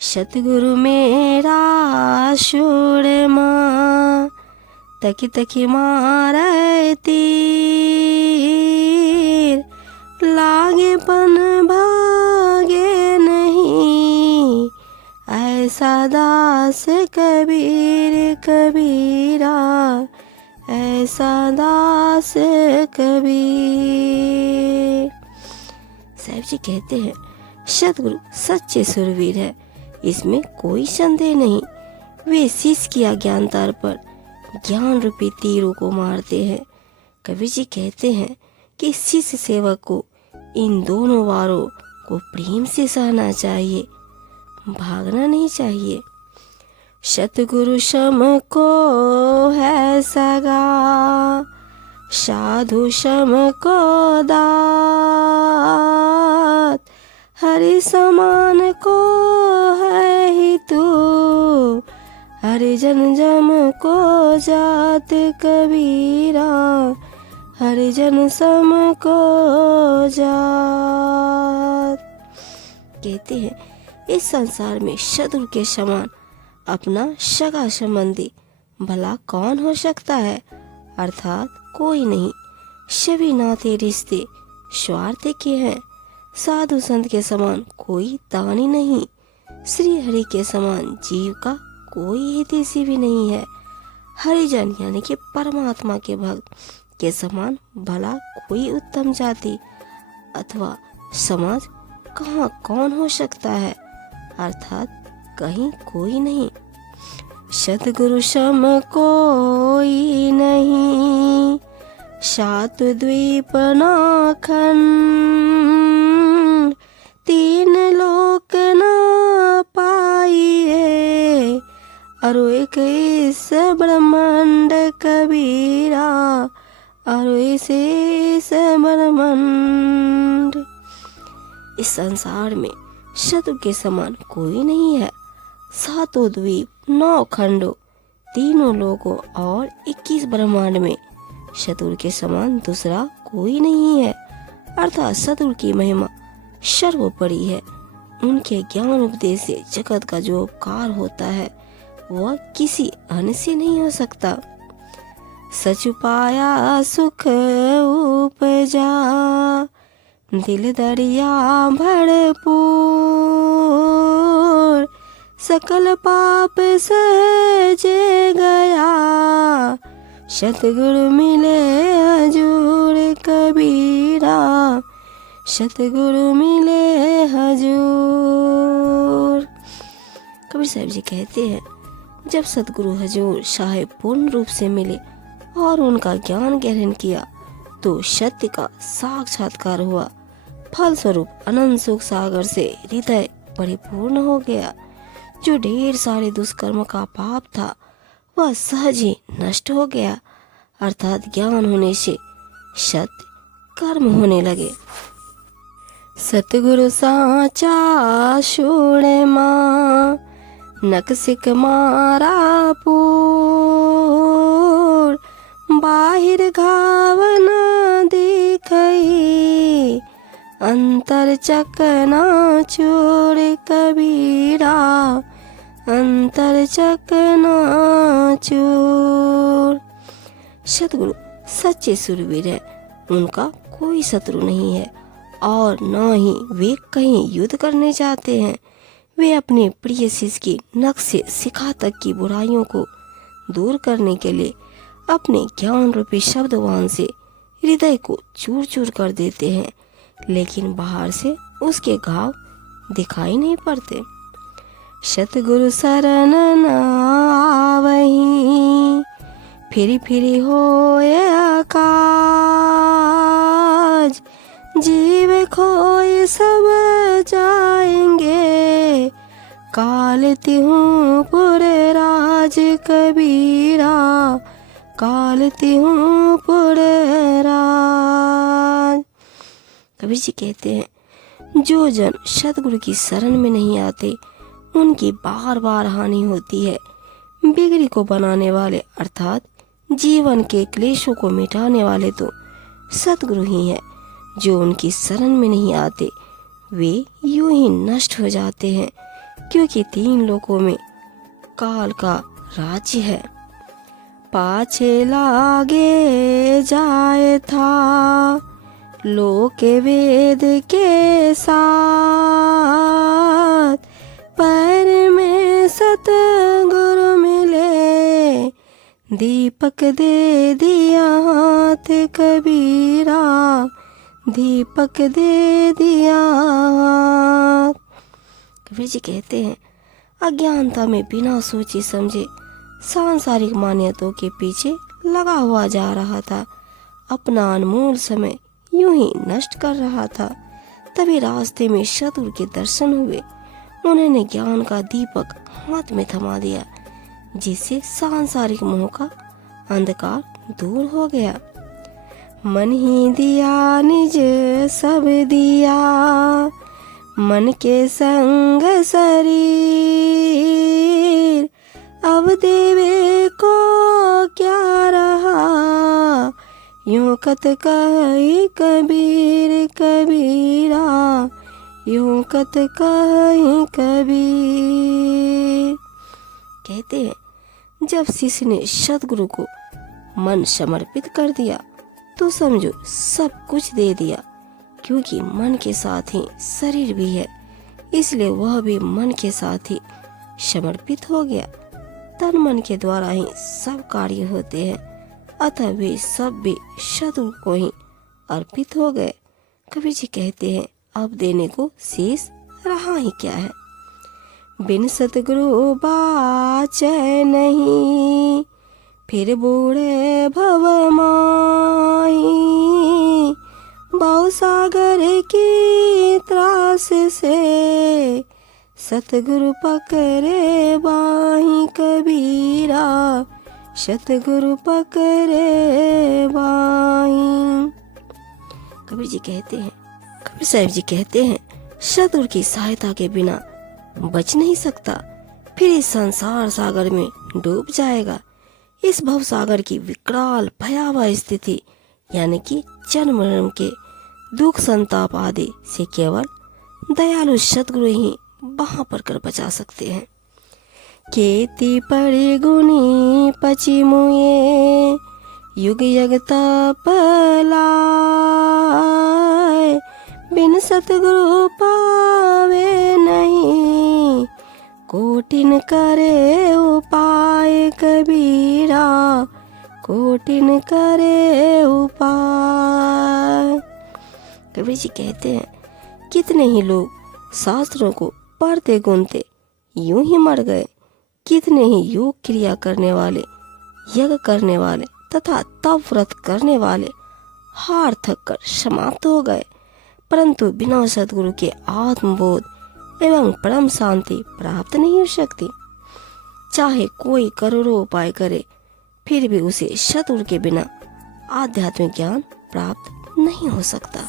सतगुरु मेरा सुरमा तकी तकी मारे तीर, लागे पन भागे नहीं, ऐसा दास कबीर कबीरा, ऐसा दास कबीर। साहब जी कहते हैं सतगुरु सच्चे सुरवीर है, इसमें कोई संदेह नहीं। वे शिष्य की अज्ञानता पर ज्ञान रूपी तीरों को मारते हैं। कबीर जी कहते हैं कि शिष्य सेवक को इन दोनों वारों को प्रेम से सहना चाहिए, भागना नहीं चाहिए। सतगुरु सम को है सगा, साधु सम को दात, हरि समान को है ही तू, हरिजन जम को जात कबीरा, हरिजन सम को जात। कहते हैं इस संसार में शत्रु के समान अपना सगा संबंधी भला कौन हो सकता है, अर्थात कोई नहीं। सभी नाते रिश्ते स्वार्थ के हैं। साधु संत के समान कोई दानी नहीं, श्री हरि के समान जीव का कोई हितैषी भी नहीं है। हरिजन यानी कि परमात्मा के भक्त के समान भला कोई उत्तम जाति अथवा समाज कहाँ कौन हो सकता है, अर्थात कहीं कोई नहीं। सतगुरु सम कोई नहीं, सात द्वीप नाखंड, तीन लोक ना पाइए, अरु एक इस ब्रह्मांड कबीरा, अरु इस ब्रह्मांड। इस संसार में शत्रु के समान कोई नहीं है। सातों द्वीप, 9 खंडों, तीनों लोकों और 21 ब्रह्मांड में शत्रु के समान दूसरा कोई नहीं है, अर्थात शत्रु की महिमा सर्वोपरि है। उनके ज्ञान उपदेश से जगत का जो उपकार होता है वह किसी अन्य से नहीं हो सकता। सच पाया सुख उपजा, दिल दरिया भरपूर, सकल पाप सहजे गया, सतगुरु मिले हजूर कबीरा, सतगुरु मिले हजूर। कबीर साहब जी कहते हैं जब सतगुरु हजूर साहिब पूर्ण रूप से मिले और उनका ज्ञान ग्रहण किया तो सत्य का साक्षात्कार हुआ। फलस्वरूप अनंत सुख सागर से हृदय परिपूर्ण हो गया। जो ढेर सारे दुष्कर्म का पाप था वह सहज ही नष्ट हो गया, अर्थात ज्ञान होने से सत्य कर्म होने लगे। सतगुरु साचा सुरमा, नकसिक मारा पूर, बाहिर घाव न दिखई, अंतर चकना चूर कबीरा, अंतर चकना चूर। सतगुरु सच्चे सुरवीर है, उनका कोई शत्रु नहीं है और न ही वे कहीं युद्ध करने जाते हैं। वे अपने प्रिय शिष्य की नख से शिखा तक की बुराइयों को दूर करने के लिए अपने ज्ञान रूपी शब्दवान से हृदय को चूर चूर कर देते हैं, लेकिन बाहर से उसके घाव दिखाई नहीं पड़ते। सतगुरु शरण न आवहीं, फिरी फिरी होए आकाज, जीव खोए सब जाएंगे, काल तिहूँ पुरे राज कबीरा, काल तिहूँ पुरे राज। कबीर जी कहते हैं जो जन सतगुरु की शरण में नहीं आते उनकी बार बार हानि होती है। बिगड़ी को बनाने वाले अर्थात जीवन के क्लेशों को मिटाने वाले तो सतगुरु ही हैं। जो उनकी शरण में नहीं आते वे यूं ही नष्ट हो जाते हैं। क्योंकि 3 लोकों में काल का राज्य है। पाछे लागे जाए था लोक वेद के साथ, पैर में सतगुरु मिले दीपक दे दिया हाथ कबीरा, दीपक दे दिया हाथ। कबीर जी कहते हैं, अज्ञानता में बिना सोचे समझे सांसारिक मान्यताओं के पीछे लगा हुआ जा रहा था, अपना अनमोल समय यूं ही नष्ट कर रहा था। तभी रास्ते में सतगुरु के दर्शन हुए। उन्होंने ज्ञान का दीपक हाथ में थमा दिया, जिससे सांसारिक मोह का अंधकार दूर हो गया। मन ही दिया निज सब दिया, मन के संग शरीर, अब देवे को क्या रहा, यूं कत कही कबीर कबीरा, यूं कत कही कबीर। कहते हैं, जब शिष्य ने सतगुरु को मन समर्पित कर दिया तो समझो सब कुछ दे दिया, क्योंकि मन के साथ ही शरीर भी है, इसलिए वह भी मन के साथ ही समर्पित हो गया। तन मन के द्वारा ही सब कार्य होते हैं, अतः वे सब भी सतगुरु को ही अर्पित हो गए। कबीर जी कहते हैं, अब देने को शेष रहा ही क्या है। बिन सतगुरु बाचै नहीं, फिर बूढ़े भव माही, बहु सागर की त्रास से सतगुरु पकड़े बाही कबीरा, सतगुरु पकड़े बाही। कबीर जी कहते हैं, कबीर साहब जी कहते हैं, सतगुरु की सहायता के बिना बच नहीं सकता, फिर इस संसार सागर में डूब जाएगा। इस भव सागर की विकराल भयावह स्थिति यानी कि जन्म मरण के दुख संताप आदि से केवल दयालु सतगुरु ही वहां पर कर बचा सकते हैं। खेती पड़े गुनी पची मुए, युग यग तप लाए, बिन सतगुरु पावे नहीं, कोटिन करे उपाय कबीरा, कोटिन करे उपाय। कबीर जी कहते हैं, कितने ही लोग शास्त्रों को पढ़ते गुनते यूं ही मर गए, कितने ही योग क्रिया करने वाले, यज्ञ करने वाले तथा तप व्रत करने वाले हार थक कर समाप्त हो गए, परंतु बिना सतगुरु के आत्मबोध एवं परम शांति प्राप्त नहीं हो सकती। चाहे कोई करोड़ों उपाय करे, फिर भी उसे सतगुरु के बिना आध्यात्मिक ज्ञान प्राप्त नहीं हो सकता।